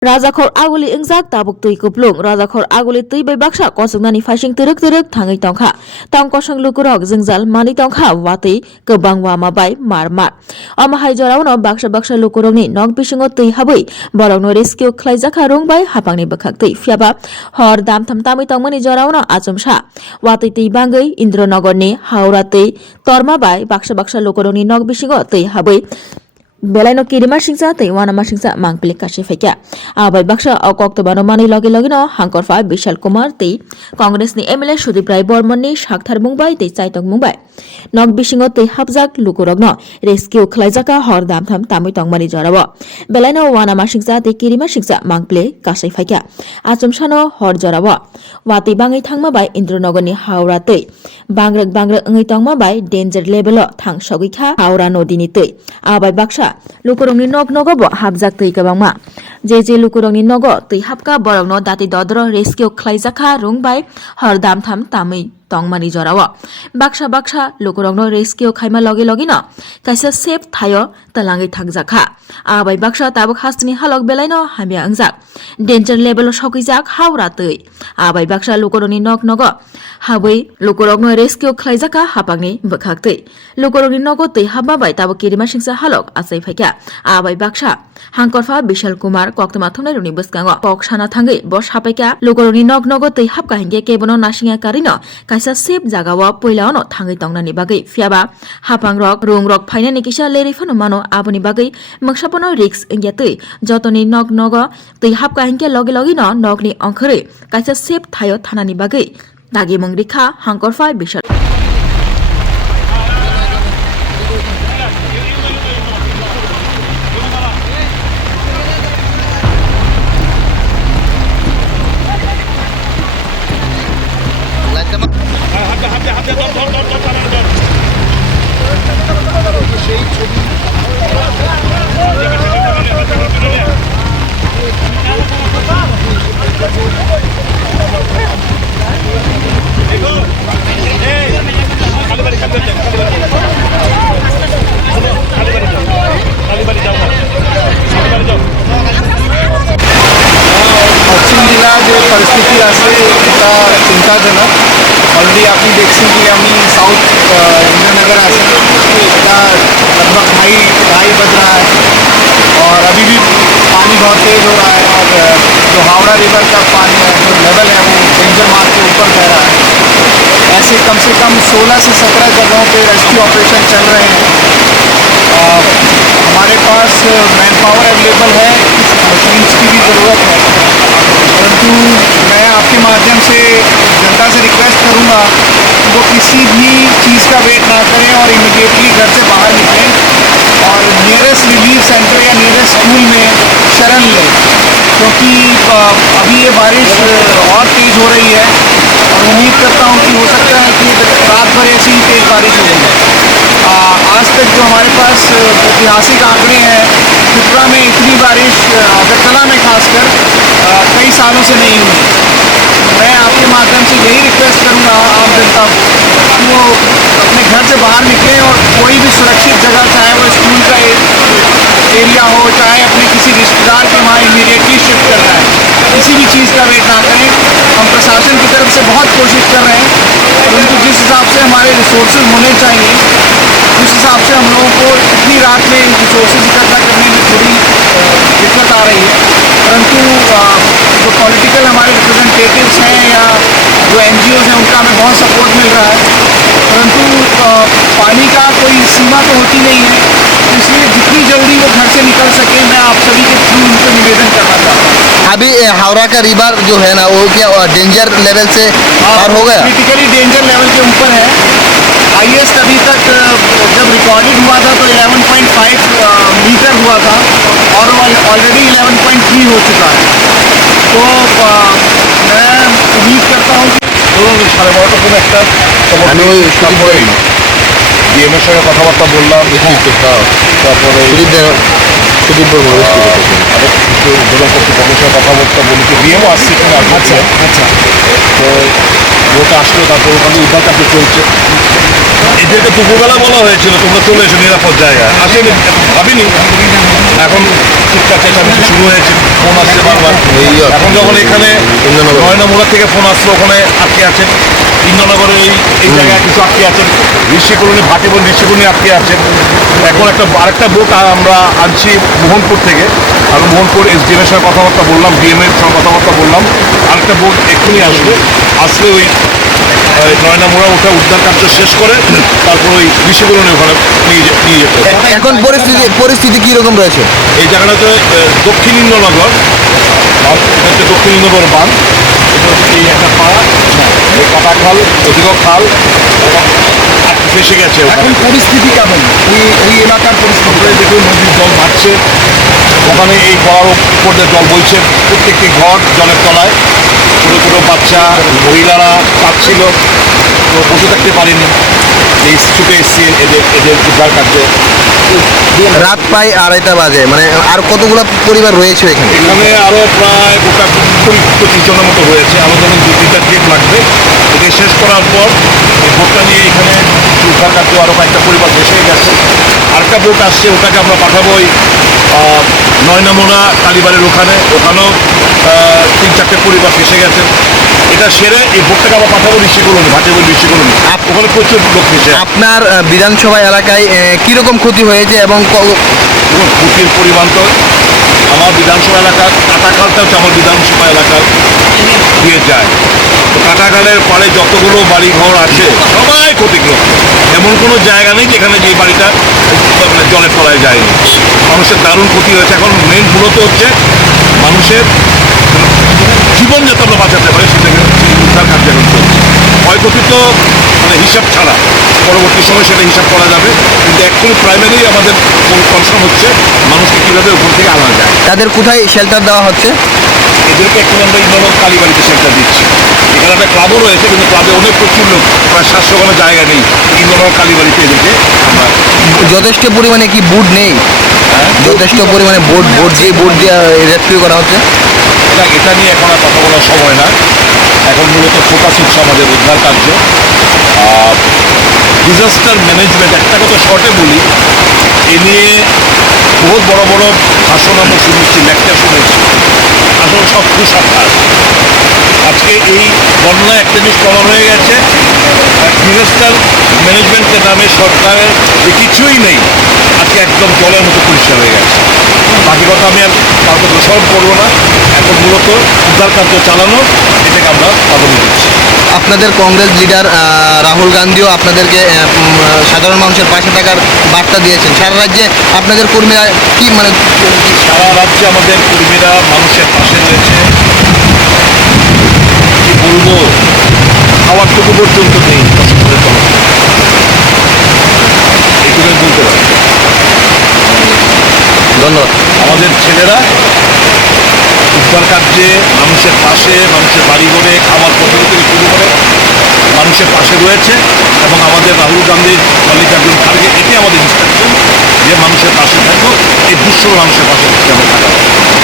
Rajakhor aguli ingjak tabuk tui kuplung Rajakhor aguli tui bai baksa kosuknani faising teruk thangai tongkha tang kosong lukurok jingjal mani tongkha watui kwbang wama bai marma ama haijorauno baksa lukurokni nok bisingo tui habui borokno rescue khlaijakha rungbai hapangni bwkhak tui phiaba hor damtham tamui tongmani jorauno achumsa watui tui bangui Indronogorni Haura tui torma bai baksa lukurokni nok bisingo tui habui Belaino kirima singsa tei wanama singsa mangpili kasi fekya abai baksa okok to bano mani logi no hangkorfa Bishal Kumar tei Congress ni MLA Sudip Rai Bormon ni sakthar mungbai tei chaitok mungbai nok bisingo tei hapjak lukurokno rescue khlaijaka hor damtham tamui tongmani jorabo belaino wanama singsa tei kirima singsa mangpili kasi fekya achumsano hor jorabo wati bangai thangma bai Indronogon ni Haura tei bangrek ngai tongma bai danger level o thangsogikha Haura nodi ni tei abai baksa lukurongni nog nogo habjak tui kabangma je lukurongni nogo tui hapka borokno dati dodro rescue khlaijakha rungbai hor damtham tamui tongmani jorao baksa lukurongno rescue khaima logi no kaisa safe thayo talangi thangjakha abai baksa tabuk hastini halok belaino hamia angjak danger level o sokijak Haura tui abai baksa lukurongni nog nogo habui lukurokno rescue khlaijaka hapangni bwkhak tui lukurongni nogo tui habma bai tabuk kirima singsa halok achai faikya abai baksa hangkorfa Bishal Kumar koktoma thumnai runi bwskango kok sana thangai bos hapaikya lukurongni nog nogo tui hapka hingke kebono nasinga karino kaisa safe jagao poilaono thangai tongnani bagui phiaba hapangrok rungrok phainani kisa lerifano mano aboni bagui moksapono risk ingya tui jotoni nog nogo tui hapka hingke logi no nogni ongkhore kaisa safe thayo thanani bagui dagi mongrikha hangkorfa Bishal पश्चिम जिला जो परिस्थिती আছে এটা চিন্তাজনক already আপনি দেখছেন कि আমি south Indranagar आसे এটা लगभग ढाई बज रहा है और अभी भी पानी बहुत तेज हो रहा है और जो हावड़ा रिवर का पानी है जो लेवल है वो डेंजर मार्क के ऊपर बह रहा है ऐसे कम से कम 16 से 17 जगहों पे रेस्क्यू ऑपरेशन चल रहे हैं हमारे पास मैन पावर अवेलेबल है मशीन्स की भी ज़रूरत है परंतु मैं आपके माध्यम से जनता से रिक्वेस्ट करूंगा कि वो किसी भी चीज़ का वेट ना करें और इमीडिएटली घर से बाहर निकलें और नियरेस्ट रिलीफ सेंटर या नियरेस्ट स्कूल में शरण लें क्योंकि अभी ये बारिश और तेज़ हो रही है और उम्मीद करता हूँ कि हो सकता है कि रात भर ऐसी ही तेज़ बारिश हो रही है आज तक जो हमारे पास ऐतिहासिक आंकड़े हैं त्रिपुरा में इतनी बारिश अगरतला में खासकर कई सालों से नहीं हुई मैं आपके माध्यम से यही रिक्वेस्ट करूँगा आम जनता को कि वो अपने घर से बाहर निकलें और कोई भी सुरक्षित जगह चाहे वो स्कूल का एरिया हो चाहे अपने किसी रिश्तेदार के वहाँ इमीडिएटली शिफ्ट करना है किसी भी चीज़ का वेट ना करें हम प्रशासन की तरफ से बहुत कोशिश कर रहे हैं परंतु जिस हिसाब से हमारे रिसोर्सेज होने चाहिए उस हिसाब से हम लोगों को इतनी रात में रिसोर्सेज इकट्ठा करने में थोड़ी दिक्कत आ रही है परंतु जो पॉलिटिकल हमारे रिप्रेजेंटेटिव्स हैं या जो NGOs हैं उनका हमें बहुत सपोर्ट मिल रहा है परंतु पानी का कोई सीमा तो होती नहीं है इसलिए जितनी जल्दी वो घर से निकल सके मैं आप सभी के थ्रू उनको निवेदन करना चाहता हूँ अभी हावड़ा का रिवर जो है ना वो क्या डेंजर लेवल से पार हो गया क्रिटिकली डेंजर लेवल के ऊपर है हाईएस्ट अभी तक जब रिकॉर्डेड हुआ था तो 11.5 मीटर हुआ था और ऑलरेडी 11.3 हो चुका है तो मैं उम्मीद करता हूँ ধরুন 12:30 একটা আমি ওই ডিএমের সঙ্গে কথাবার্তা বললাম তারপরে সুদীপ জেলা কর্তৃপক্ষের সঙ্গে কথাবার্তা বলি ডিএমও আসছে এখানে আচ্ছা তো বোট আসলো, তারপর ওখানে উদ্ধার কার্য চলছে। এদেরকে দুপুরবেলা বলা হয়েছিল তোমরা চলে এসো নিরাপদ জায়গায়, আসেনি, ভাবিনি। এখন চিৎকার চেঁচামেচি শুরু হয়েছে, ফোন আসছে বারবার। এখন যখন এখানে নয়নামুড়া থেকে ফোন আসলো, ওখানে আটকে আছেন ইন্দ্রনগরে, এই জায়গায় কিছু আটকে আছেন, ঋষি কলোনি ভাটিবন ঋষি কলোনি আটকে আছেন। এখন আরেকটা বোট আমরা আনছি মোহনপুর থেকে, আর মোহনপুর এসডিএম এর সঙ্গে কথাবার্তা বললাম, ডিএম এর সঙ্গে কথাবার্তা বললাম, আরেকটা বোট এক্ষুনি আসলে ওই নয়নামুড়া ওটা উদ্ধার কার্য শেষ করে তারপর ওই ঋষি কলোনি ওখানে নিয়ে যেতে হবে। এখন পরিস্থিতি কি রকম রয়েছে? এই জায়গাটাতে দক্ষিণ ইন্দ্রনগর, এটা হচ্ছে দক্ষিণ ইন্দ্রনগর বাঁধ, এটা হচ্ছে এই একটা পাড়া, এই কাটা খাল, ওদিকেও খাল, এবং ফেসে গেছে। এখন পরিস্থিতি কেমন ওই এলাকার পরিস্থিতি? দেখুন নদীর জল বাড়ছে, ওখানে এই গড়ার উপর দিয়ে জল বইছে, প্রত্যেকটি ঘর জলের তলায়, ছোটো ছোটো বাচ্চা মহিলারা কাঁদছিল, তো বসে থাকতে পারেনি, এই ছুটে এসছে এদের উদ্ধার কার্যে। রাত প্রায় 2:30 বাজে, মানে আর কতগুলো পরিবার রয়েছে এখানে? এখানে আরও প্রায় গোটা 20-25 জনের মতো হয়েছে, আরও ধরুন 2-3টা ট্রিপ লাগবে। এদের শেষ করার পর এই বোটটা নিয়ে এখানে উদ্ধার কার্য আরও কয়েকটা পরিবার বসে গেছে। আরেকটা বোট আসছে, ওটাকে আমরা পাঠাবো ওই নয়নামুড়া কালীবাড়ির ওখানেও 3-4টে পরিবার ফেসে গেছেন। এটা সেরে এই বোটটাকে আমরা পাঠাবো ঋষি কলোনি, ভাটিবন ঋষি কলোনি, ওখানে প্রচুর লোক ফেসে। আপনার বিধানসভা এলাকায় কিরকম ক্ষতি হয়েছে এবং ক্ষতির পরিমাণ তো আমার বিধানসভা এলাকার কাটাখালটা হচ্ছে আমার বিধানসভা এলাকার দিয়ে যায়, তো কাটাখালের পাড়ে যতগুলো বাড়ি ঘর আছে সবাই ক্ষতিগ্রস্ত। এমন কোনো জায়গা নেই যেখানে যে বাড়িটা মানে জলের তলায় যায়নি। মানুষের দারুণ ক্ষতি হয়েছে। এখন মেন মূলত হচ্ছে মানুষের জীবন যাতে আমরা বাঁচাতে পারি সেটাকে উদ্ধার কার্য এখন চলছে। ক্ষয়ক্ষতি তো মানে হিসাব ছাড়া, পরবর্তী সময় সেটা হিসাব করা যাবে, কিন্তু অ্যাকচুয়ালি প্রাইমারি আমাদের কনসার্ন হচ্ছে মানুষকে কীভাবে ওখান থেকে আনা যায়। তাদের কোথায় শেল্টার দেওয়া হচ্ছে? এদেরকে অ্যাকচুয়ালি আমরা ইন্দ্রনগর কালীবাড়িতে সেন্টার দিচ্ছি। এখানে একটা ক্লাবও রয়েছে, কিন্তু ক্লাবে অনেক প্রচুর লোক, প্রায় 700 খানা জায়গা নেই। ইন্দ্রনগর কালীবাড়িতে এদেরকে আমরা যথেষ্ট পরিমাণে কি বোট নেই? যথেষ্ট পরিমাণে বোট দিয়ে রেস্কিউ করা হচ্ছে। এটা নিয়ে এখন আর কথা বলার সময় না। এখন মূলত ফোকাস হচ্ছে আমাদের উদ্ধার কার্য। ডিজাস্টার ম্যানেজমেন্ট একটা কথা শর্টে বলি, এ নিয়ে বহুত বড় বড় ভাষণ আমরা শুনেছি, লেকচার শুনেছি, আসলে সব কুসংস্কার। আজকে এই বন্যায় একটা জিনিস প্রমাণ হয়ে গেছে, ডিজাস্টার ম্যানেজমেন্টের নামে সরকারের যে কিছুই নেই, আজকে একদম জলের মতো পরিষ্কার হয়ে গেছে। বাকি কথা আমি আর কাউকে দোষারোপ করবো না। এখন মূলত উদ্ধার কার্য চালানো, এটাকে আমরা প্রাধান্য দিচ্ছি। আপনাদের কংগ্রেস লিডার রাহুল গান্ধীও আপনাদেরকে সাধারণ মানুষের পাশে থাকার বার্তা দিয়েছেন। সারা রাজ্যে আপনাদের কর্মীরা কি মানে সারা রাজ্যে আমাদের কর্মীরা মানুষের পাশে রয়েছে। কি বলবো, খাওয়ারটুকু পর্যন্ত নেই প্রশাসনের তরফ থেকে, এইটুকুই বলতে পারি। ধন্যবাদ। আমাদের ছেলেরা উদ্ধার কার্যে মানুষের পাশে, মানুষের বাড়িঘরে খাবার পদ্ধতি থেকে শুরু করে মানুষের পাশে রয়েছে, এবং আমাদের রাহুল গান্ধীর মল্লিকার্জুন খাড়গে এটি আমাদের ইনস্ট্রাকশন যে মানুষের পাশে থাকবো, এই দুঃস্থ মানুষের পাশে যেন থাকা।